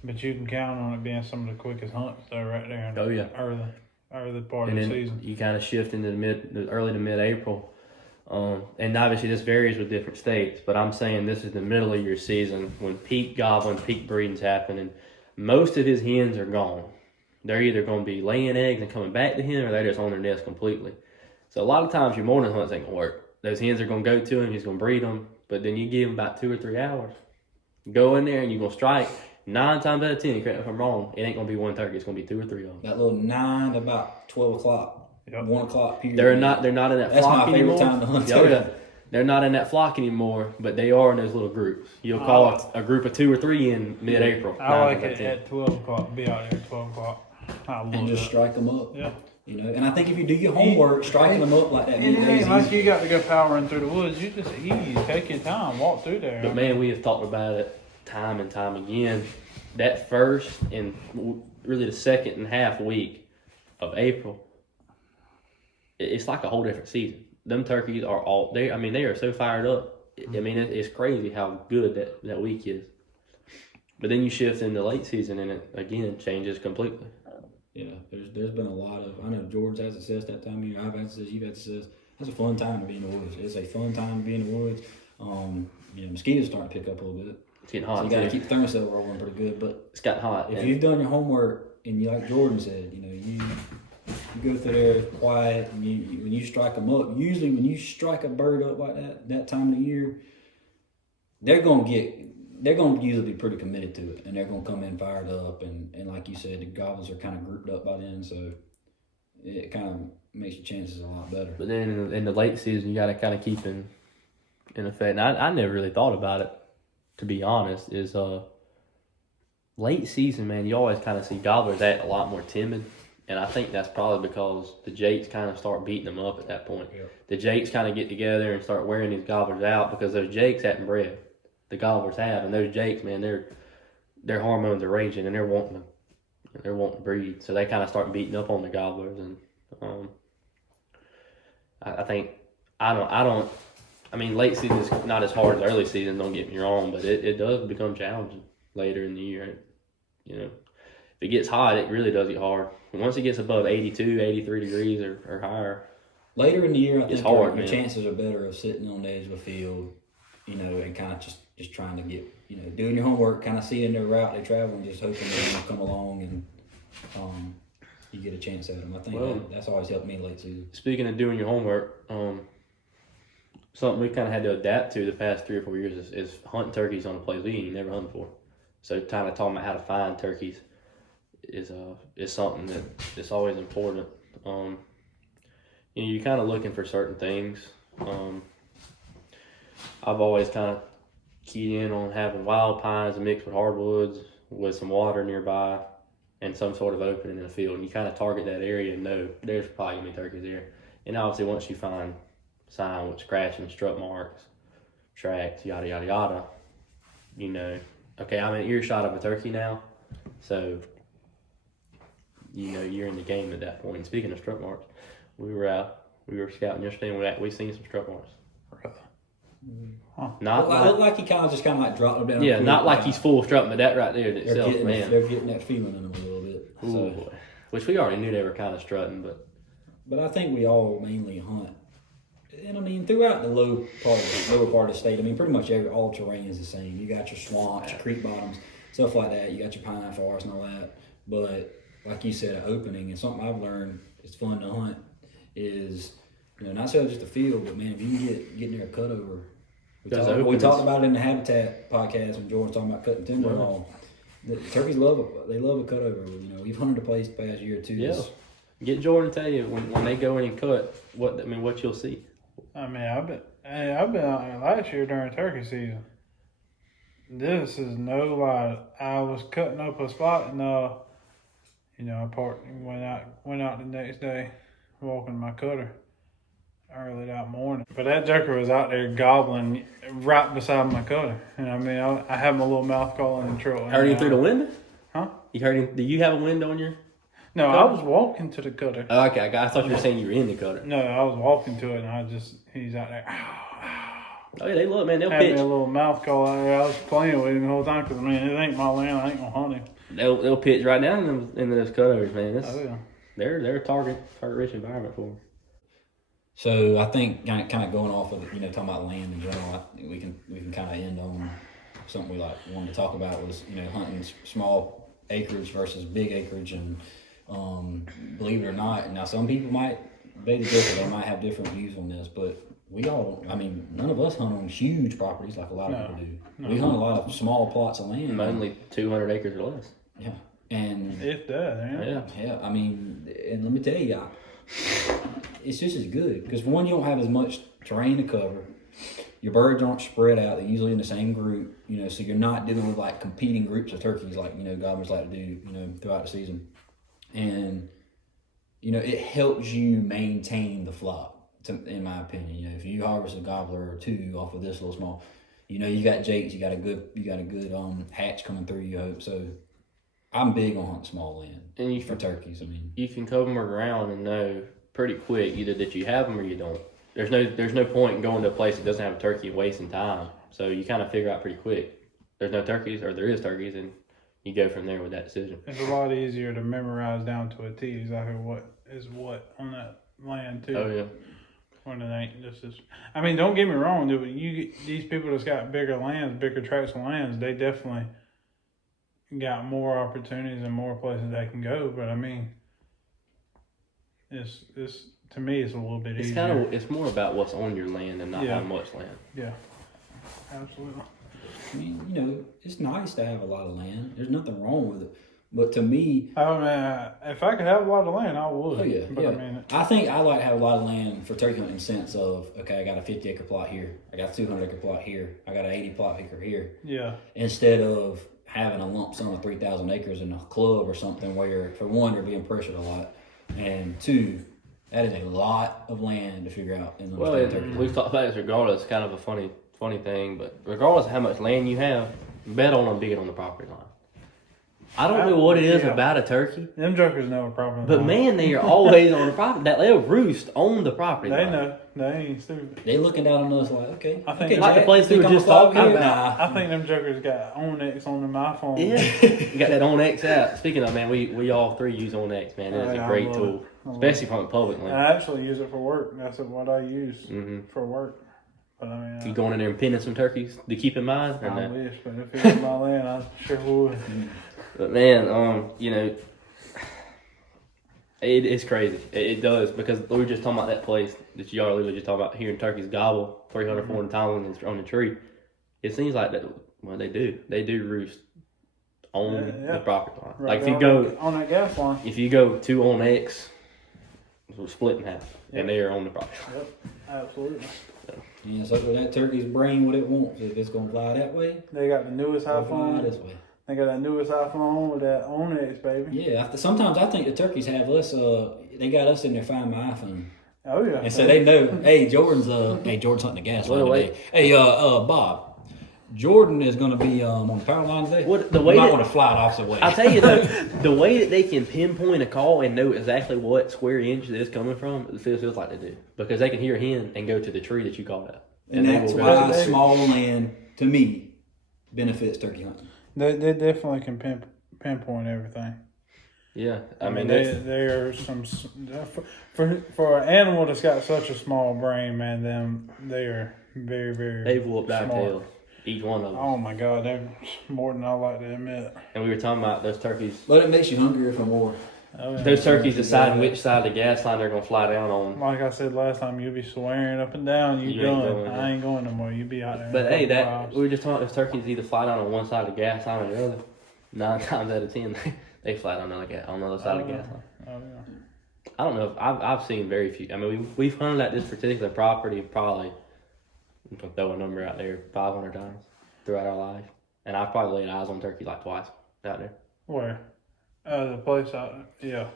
But you can count on it being some of the quickest hunts though, right there in the early part of the season. You kind of shift into the early to mid-April. And obviously this varies with different states, but I'm saying this is the middle of your season when peak gobbling, peak breeding's happening. Most of his hens are gone. They're either going to be laying eggs and coming back to him, or they're just on their nest completely. So a lot of times your morning hunts ain't going to work. Those hens are going to go to him, he's going to breed them, but then you give him about 2 or 3 hours. Go in there and you're going to strike. 9 times out of 10, correct me if I'm wrong, it ain't going to be one turkey, it's going to be 2 or 3 of them. That little 9 to about 12 o'clock, 1 o'clock period. They're not in that That's flock anymore. That's my favorite time to hunt. Yeah. They're not in that flock anymore, but they are in those little groups. You'll call a group of 2 or 3 in mid-April. I like it at 12 o'clock. Be out there at 12 o'clock. And just strike them up. Yeah. And I think if you do your homework, striking them up like that, it ain't like you got to go powering through the woods. You just easy, take your time, walk through there. But man, we have talked about it time and time again. That first and really the second and half week of April, it's like a whole different season. Them turkeys are they are so fired up. I mean, it's crazy how good that week is. But then you shift into late season and it again changes completely. Yeah, there's been a lot of, I know Jordan's had success that time of year, I've had success, you've had success. It's a fun time to be in the woods. It's a fun time to be in the woods. Mosquitoes starting to pick up a little bit. It's getting hot. So you got to keep the thermostat rolling pretty good. But it's gotten hot. If you've done your homework and you, like Jordan said, you go through there quiet and when you strike them up, usually when you strike a bird up like that time of the year, they're going to usually be pretty committed to it, and they're going to come in fired up, and like you said, the gobbles are kind of grouped up by then, so it kind of makes your chances a lot better. But then in the late season, you got to kind of keep in effect. And I never really thought about it, to be honest, is late season, man, you always kind of see gobblers act a lot more timid, and I think that's probably because the jakes kind of start beating them up at that point. Yeah. The jakes kind of get together and start wearing these gobblers out because those jakes hadn't bred. The gobblers have, and those jakes, man, their hormones are raging, and they're wanting to breed. So they kind of start beating up on the gobblers, and I think I mean, late season is not as hard as early season. Don't get me wrong, but it does become challenging later in the year. If it gets hot, it really does get hard. And once it gets above 82, 83 degrees or higher, later in the year, I think your chances are better of sitting on the edge of a field, and kind of just trying to get, doing your homework, kind of seeing their route they travel and just hoping they're going to come along and you get a chance at them. I think that's always helped me late season. Speaking of doing your homework, something we've kind of had to adapt to the past 3 or 4 years is hunting turkeys on a place we ain't never hunted before. So kind of talking about how to find turkeys is something that's always important. you're kind of looking for certain things. I've always kind of keyed in on having wild pines mixed with hardwoods with some water nearby and some sort of opening in the field. And you kind of target that area and know there's probably going to be turkeys there. And obviously once you find sign with scratching, strut marks, tracks, yada, yada, yada, you know, okay, I'm in earshot of a turkey now. So, you know, you're in the game at that point. And speaking of strut marks, we were scouting yesterday and we seen some strut marks. Huh. Not looked like he kind of like dropped them down. Yeah, not like he's full strut, but that right there in itself, man. They're getting that feeling in them a little bit. Ooh, So. boy. Which we already knew they were kind of strutting, but I think we all mainly hunt. And I mean, throughout the lower part of the state, I mean, pretty much all terrain is the same. You got your swamps, your creek bottoms, stuff like that. You got your pine forest and all that. But like you said, an opening, and something I've learned it's fun to hunt is, you know, not necessarily just a field, but man, if you can get near a cutover. We talked about it in the Habitat podcast when Jordan was talking about cutting timber and all. The turkeys love a cutover. You know, we've hunted a place the past year or two. yeah. Get Jordan to tell you when they go in and cut what you'll see. I mean, I've been out there last year during turkey season. This is no lie. I was cutting up a spot and you know, I parked and went out the next day, walking my cutter early that morning. But that joker was out there gobbling right beside my cutter. And I mean, I had my little mouth call in the trail. Heard him through the window? Huh? You heard him? Do you have a window on your? No, cutter? I was walking to the cutter. Oh, okay, I thought you were saying you were in the cutter. No, I was walking to it, and he's out there. Oh yeah, they love, man. They'll Had me pitch. a little mouth call out there. I was playing with him the whole time because, man, it ain't my land. I ain't gonna hunt him. They'll pitch right down into those cutovers, man. Oh, yeah. They're a target rich environment for them. So I think kind of going off of, you know, talking about land in general, I think we can kind of end on something we wanted to talk about was, you know, hunting small acreage versus big acreage, and believe it or not, now some people might be the different, they might have different views on this, but none of us hunt on huge properties like a lot of people do. No. We hunt a lot of small plots of land. Mainly 200 acres or less. Yeah. And if that, yeah. I mean, and let me tell you, it's just as good because one, you don't have as much terrain to cover. Your birds aren't spread out; they're usually in the same group, you know. So you're not dealing with like competing groups of turkeys, like, you know, gobblers like to do, you know, throughout the season. And you know, it helps you maintain the flock. In my opinion, you know, if you harvest a gobbler or two off of this little small, you know, you got jakes, you got a good hatch coming through. You hope so. I'm big on hunting small land and for turkeys. I mean, you can cover them around and know pretty quick either that you have them or you don't. There's no point in going to a place that doesn't have a turkey and wasting time. So you kind of figure out pretty quick there's no turkeys or there is turkeys, and you go from there with that decision. It's a lot easier to memorize down to a T exactly what is what on that land too. Oh yeah. When it ain't just as, I mean, don't get me wrong, dude. These people that's got bigger lands, bigger tracts of lands, they definitely got more opportunities and more places they can go. But I mean, it's to me, it's a little bit easier. It's more about what's on your land and not how much land. Yeah, absolutely. I mean, you know, it's nice to have a lot of land. There's nothing wrong with it. But to me, I mean, if I could have a lot of land, I would. Oh yeah, but yeah. I mean, I think I like to have a lot of land for turkey hunting in the sense of, okay, I got a 50-acre plot here, I got a 200-acre plot here, I got an 80-plot-acre here. Yeah. Instead of having a lump sum of 3,000 acres in a club or something where, for one, they're being pressured a lot, and two, that is a lot of land to figure out. We've talked about this regardless. It's kind of a funny thing, but regardless of how much land you have, bet on them being on the property line. I don't know what it is about a turkey. Them jokers know a property but line. Man, they are always on the property. They'll roost on the property line. They know. They ain't stupid. They looking down on us like, okay. I think okay, like the place we were just talking about. I think them jokers got Onyx on them iPhone. Yeah, you got that Onyx app. Speaking of, man, we all three use Onyx, man. It is a great tool, especially from public land. I actually use it for work. That's what I use for work. But I mean, you going in there and pinning some turkeys to keep in mind? I wish, but if it was my land, I sure would. But man, you know, it's crazy. It does, because we were just talking about that place that y'all were just talking about, hearing turkeys gobble 300, 400 times on the tree. It seems like that. Well, they do roost on the property line. Right, like if you go on that gas line, if you go 2 on X, we're split in half, Yep. and they are on the property. Yep, absolutely. Yeah, so with that turkey's brain what it wants. If it's gonna fly that way, They got the newest it'll fly iPhone. this way. They got that newest iPhone with that Onyx, baby. Yeah, sometimes I think the turkeys have us. They got us in there find my iPhone, Oh yeah. and so they know. Hey, Jordan's hunting the gas line Wait, today. Hey, Bob. Jordan is going to be on the power line today. What the You way might that- want to fly the opposite way. I'll tell you though, the way that they can pinpoint a call and know exactly what square inch that it's coming from, it feels like they do. Because they can hear a hen and go to the tree that you called out. and they that's will why go- small land, to me, benefits turkey hunting. They definitely can pinpoint everything. Yeah, I mean, they are some for an animal that's got such a small brain, man. They are very, very. they whoop that smart. tail, each one of them. Oh my God, they're more than I like to admit. And we were talking about those turkeys. But it makes you hungrier for more. Oh, yeah. Those turkeys deciding which side of the gas line they're gonna fly down on. Like I said last time, you'll be swearing up and down. You ain't going, I ain't going no more. You be out there. But in a hey, couple that hours. we were just talking. If turkeys either fly down on one side of the gas line or the other, 9 times out of 10 they fly down on the other side of the gas line. Oh yeah. I don't know. If I've seen very few. I mean, we've hunted at this particular property probably. I'm gonna throw a number out there 500 times throughout our life, and I've probably laid eyes on turkey like twice out there. Where? The place out. Yeah,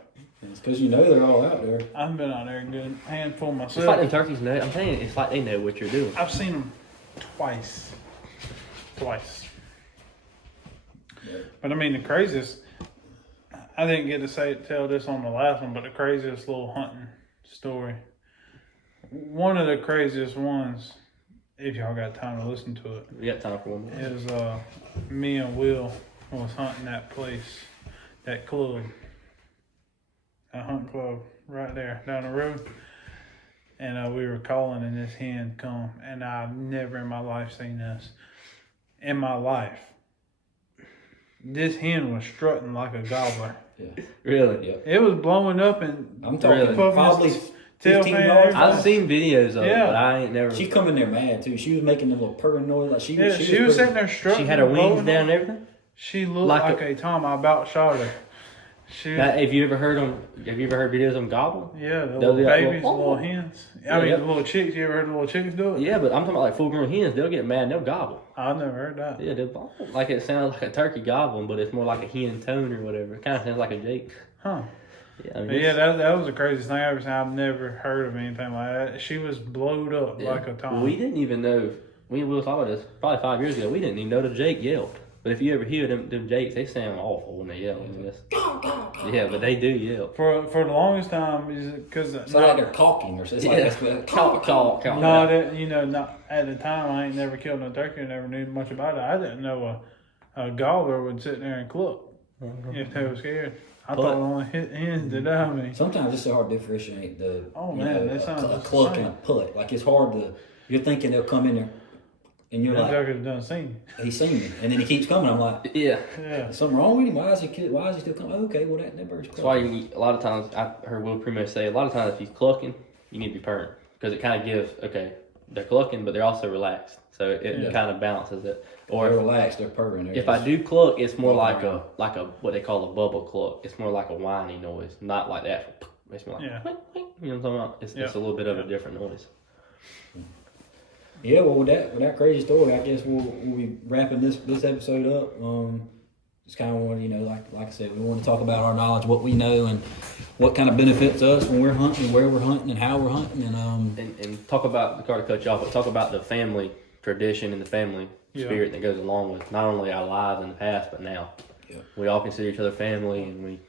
It's because you know they're all out there. I've been out there a good handful It's like myself. them turkeys know. I'm telling you, it's like they know what you're doing. I've seen them twice. But I mean, the craziest. I didn't get to tell this on the last one, but the craziest little hunting story. One of the craziest ones, if y'all got time to listen to it, We got time for one more. is me and Will was hunting that place, that club, that hunting club right there down the road. And we were calling, and this hen come, and I've never in my life seen this. In my life, this hen was strutting like a gobbler. Yeah. Really? Yep. It was blowing up, and I'm talking Really? probably tail 15 fan, yards. I've seen videos of it, Yeah. but I ain't never. She come in there mad too. She was making a little purring noise like she yeah, was. she was sitting there strutting. She had her wings blowing down up. and everything. She looked Like like a Tom. I about shot her. She, Now, have you ever heard videos of them gobble? yeah, the They'll little be like, babies, the "Oh." little hens. Yeah, I mean, yeah. the little chicks. You ever heard the little chickens do it? Yeah, but I'm talking about like full-grown hens. They'll get mad and they'll gobble. I've never heard that. Yeah, they'll gobble. Like it sounds like a turkey gobbling, but it's more like a hen tone or whatever. It kind of sounds like a jake. Huh. Yeah, I mean, But yeah, that was the craziest thing I've ever seen. I've never heard of anything like that. She was blowed up yeah. like a Tom. We didn't even know. We will talk about this probably 5 years ago. We didn't even know the jake yelled. But if you ever hear them jakes, they sound awful when they yell. I guess. Yeah, but they do yell. For the longest time, is because It's like they're caulking or something. It's like that's Call. no, that not at the time. I ain't never killed no turkey. I never knew much about it. I didn't know a gobbler would sit there and cluck if they were scared. I thought only hens did that. I mean, Sometimes it's so hard to differentiate the that sounds a cluck and a put. Like it's hard to. You're thinking they'll come in there, and you're that like, turkey done seen. he's seen me, and then he keeps coming. I'm like, Yeah. Yeah. is something wrong with him? Why is he still coming? Oh, okay, well that bird's. That's why a lot of times I heard Will pretty much say a lot of times if he's clucking, you need to be purring because it kind of gives they're clucking but they're also relaxed, so it kind of balances it. Or Or they're relaxed, they're purring. if I do cluck, it's more like a what they call a bubble cluck. It's more like a whiny noise, not like that. It's more like Yeah. you know what I'm talking about. It's a little bit of a different noise. Yeah, well, with that crazy story, I guess we'll be wrapping this episode up. It's kind of like I said, we want to talk about our knowledge, what we know, and what kind of benefits us when we're hunting, where we're hunting, and how we're hunting, And talk about the car to cut you off, but talk about the family tradition and the family spirit that goes along with not only our lives in the past but now. Yeah. We all consider each other family, and we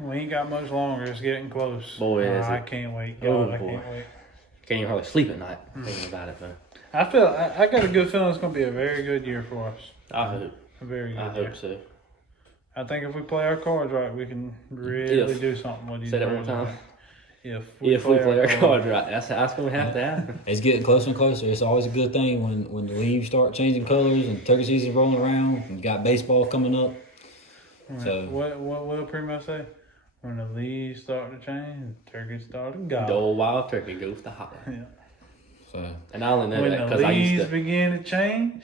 We ain't got much longer. It's getting close. Boy, is I it. can't wait. Oh, God, I boy. can't wait. can't even hardly sleep at night thinking about it. But I got a good feeling it's going to be a very good year for us. I hope. A very good I year. hope so. I think if we play our cards right, we can really do something with these. Say that one birds. time. If We play our cards right, that's going to have to happen. it's getting closer and closer. It's always a good thing when the leaves start changing colors and turkey season's rolling around and got baseball coming up. So what will pretty much say? When the leaves start to change, the turkeys start to The gobble. old wild turkey goes to holler. Yeah. so And I only know When that the because I used leaves to. begin to change,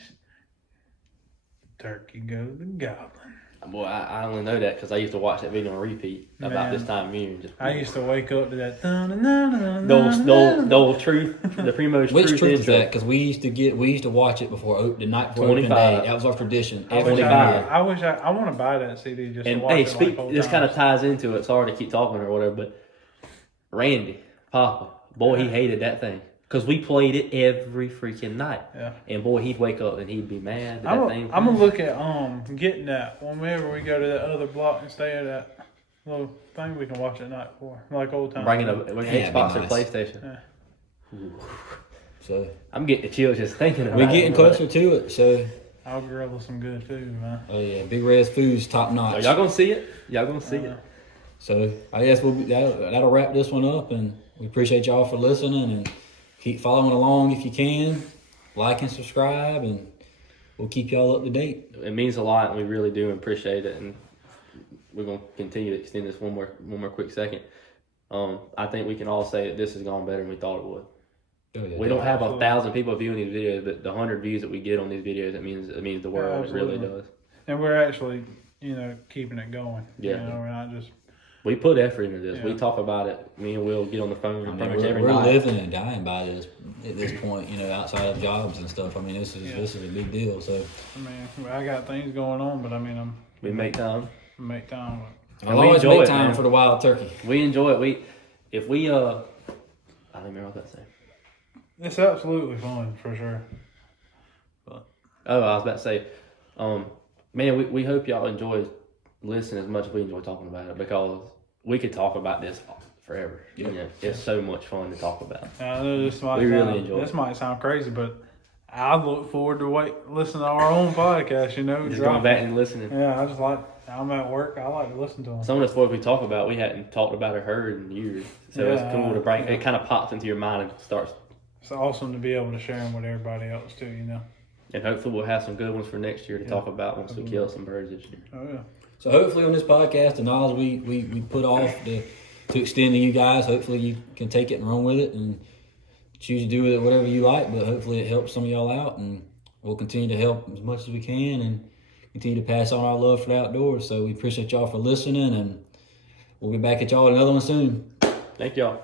turkey goes to gobbling. Boy, I only know that because I used to watch that video on repeat about this time of year. And just, I used to wake up to that. the old truth, the Primo's Which truth is intro. that? Because we used to watch it before the night before opening 25. day. That was our tradition. I Every wish year. I want to buy that CD just And to watch hey, it. Like this kind of ties into it. Sorry to keep talking or whatever, but Randy, Papa, boy, he hated that thing. Because we played it every freaking night. Yeah. And boy, he'd wake up and he'd be mad that thing. I'm gonna look at getting that whenever we go to that other block and stay at that little thing we can watch at night for, like old times. Bringing Yeah, Xbox or nice. PlayStation. Yeah. So I'm getting the chills just thinking about it. we're getting closer to it. So I'll grill us some good food, man. oh yeah, Big Red's food's top Are notch. y'all gonna see it? Y'all gonna see it? So I guess that'll wrap this one up, and we appreciate y'all for listening and keep following along if you can. Like and subscribe, and we'll keep y'all up to date. It means a lot, and we really do appreciate it. And we're gonna continue to extend this one more quick second. I think we can all say that this has gone better than we thought it would. Oh, yeah, We don't have absolutely. 1,000 people viewing these videos, but the 100 views that we get on these videos, it means the world. It really absolutely. does. And we're actually, keeping it going. Yeah. We're not just. We put effort into this. Yeah. We talk about it. Me and Will get on the phone I mean, pretty much every we're night. living and dying by this at this point, outside of jobs and stuff. I mean, this is a big deal. So I mean, I got things going on, but I mean, We make time. I make time. I'll we always enjoy make it, time man. for the wild turkey. We enjoy it. I don't remember what that's saying. It's absolutely fun for sure. Oh, I was about to say, man, we hope y'all enjoy listening as much as we enjoy talking about it, because we could talk about this forever. Yeah. It's so much fun to talk about. I know this might We really enjoy this it. might sound crazy, but I look forward to listening to our own podcast. Just going back and listening. Yeah, I'm at work. I like to listen to them. Some of the stuff we talk about, we hadn't talked about or heard in years. So it's Yeah, cool to bring. yeah. It kind of pops into your mind and starts. It's awesome to be able to share them with everybody else too. And hopefully we'll have some good ones for next year to talk about once we kill some birds this year. Oh yeah. So hopefully on this podcast, the knowledge we put off to extend to you guys, hopefully you can take it and run with it and choose to do with it whatever you like. But hopefully it helps some of y'all out, and we'll continue to help as much as we can and continue to pass on our love for the outdoors. So we appreciate y'all for listening, and we'll be back at y'all with another one soon. Thank y'all.